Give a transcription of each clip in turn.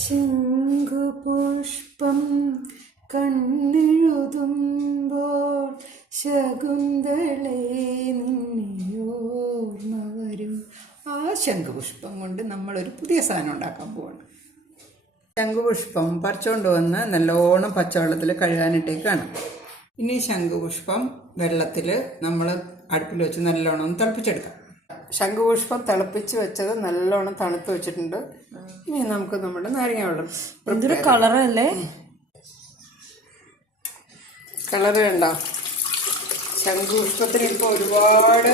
ശംഖുപുഷ്പം കണ്ണെഴുതുമ്പോൾ ശകുന്തളേ നിന്നെയോർമ്മ വരും. ആ ശംഖുപുഷ്പം കൊണ്ട് നമ്മളൊരു പുതിയ സാധനം ഉണ്ടാക്കാൻ പോവാണ്. ശംഖുപുഷ്പം പറിച്ചുകൊണ്ട് വന്ന് നല്ലോണം പച്ചവെള്ളത്തിൽ കഴുകാനിട്ടേക്കാണ്. ഇനി ശംഖുപുഷ്പം വെള്ളത്തിൽ നമ്മൾ അടുപ്പിൽ വെച്ച് നല്ലോണം തിളപ്പിച്ചെടുക്കാം. ശംഖുപുഷ്പം തിളപ്പിച്ച് വെച്ചത് നല്ലോണം തണുത്ത് വെച്ചിട്ടുണ്ട്. ഇനി നമുക്ക് നമ്മുടെ നാരങ്ങ വെള്ളം. എന്തൊരു കളറല്ലേ, കളറ് കണ്ടോ? ശംഖുപുഷ്പത്തിന് ഇപ്പോൾ ഒരുപാട്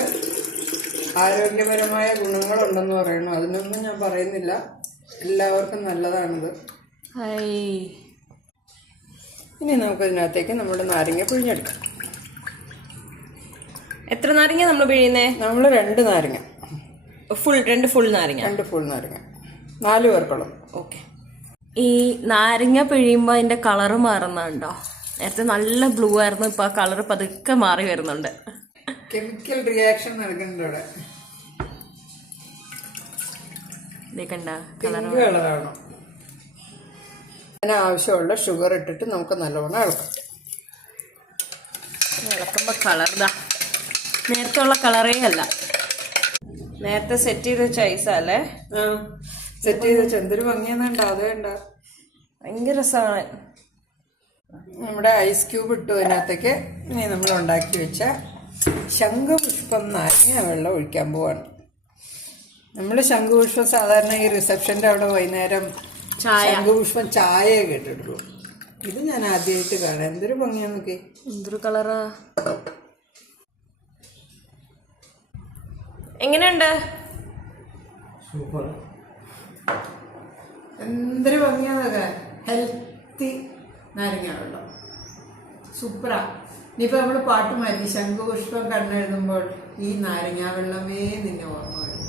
ആരോഗ്യപരമായ ഗുണങ്ങളുണ്ടെന്ന് പറയുന്നു. അതിനൊന്നും ഞാൻ പറയുന്നില്ല, എല്ലാവർക്കും നല്ലതാണിത്. ഇനി നമുക്കതിനകത്തേക്ക് നമ്മുടെ നാരങ്ങ പിഴിഞ്ഞെടുക്കാം. എത്ര നാരങ്ങ നമ്മൾ പിഴിയുന്നേ? നമ്മൾ 2 നാരങ്ങ, രണ്ട് ഫുൾ നാരങ്ങ 4 പേർക്കുള്ളത്. ഓക്കെ. ഈ നാരങ്ങ പിഴിയുമ്പോൾ അതിന്റെ കളറ് മാറുന്നുണ്ടോ? നേരത്തെ നല്ല ബ്ലൂ ആയിരുന്നു, ഇപ്പൊ ആ കളറ് പതുക്കെ മാറി വരുന്നുണ്ട്. കെമിക്കൽ റിയാക്ഷൻ നടക്കുന്നുണ്ട് അവിടെ. കളറാണ്. അതിന് ആവശ്യമുള്ള ഷുഗർ ഇട്ടിട്ട് നമുക്ക് നല്ലോണം ഇളക്കാം. ഇളക്കുമ്പോ കളർതാ നേരത്തെ ഉള്ള കളറേ അല്ല, നേരത്തെ സെറ്റ് ചെയ്ത് വെച്ച ഐസല്ലേ. സെറ്റ് ചെയ്ത് വെച്ച എന്തൊരു ഭംഗിയാന്നുണ്ടോ? അത് വേണ്ട, ഭയങ്കര രസമാണ്. നമ്മുടെ ഐസ് ക്യൂബ് ഇട്ടു അതിനകത്തേക്ക്. ഇനി നമ്മൾ ഉണ്ടാക്കി വെച്ച ശംഖുപുഷ്പം നാരങ്ങ വെള്ളം ഒഴിക്കാൻ പോവാണ്. നമ്മൾ ശംഖുപുഷ്പം സാധാരണ ഈ റിസപ്ഷൻ്റെ അവിടെ വൈകുന്നേരം ശംഖുപുഷ്പം ചായ കേട്ടിട്ടുള്ളൂ. ഇത് ഞാൻ ആദ്യമായിട്ട് കാണാം. എന്തൊരു ഭംഗിയാന്ന് നോക്കി, എന്തൊരു കളറാ. എങ്ങനെയുണ്ട്? സൂപ്പർ, എന്തൊരു ഭംഗിയാന്നൊക്കെ. ഹെൽത്തി നാരങ്ങ വെള്ളം സൂപ്പറാ. ഇനിയിപ്പോൾ നമ്മൾ പാട്ട് മാറ്റി ശംഖുപുഷ്പം കണ്ണെഴുതുമ്പോൾ ഈ നാരങ്ങ വെള്ളമേ നിന്നെ ഓർമ്മ വരും.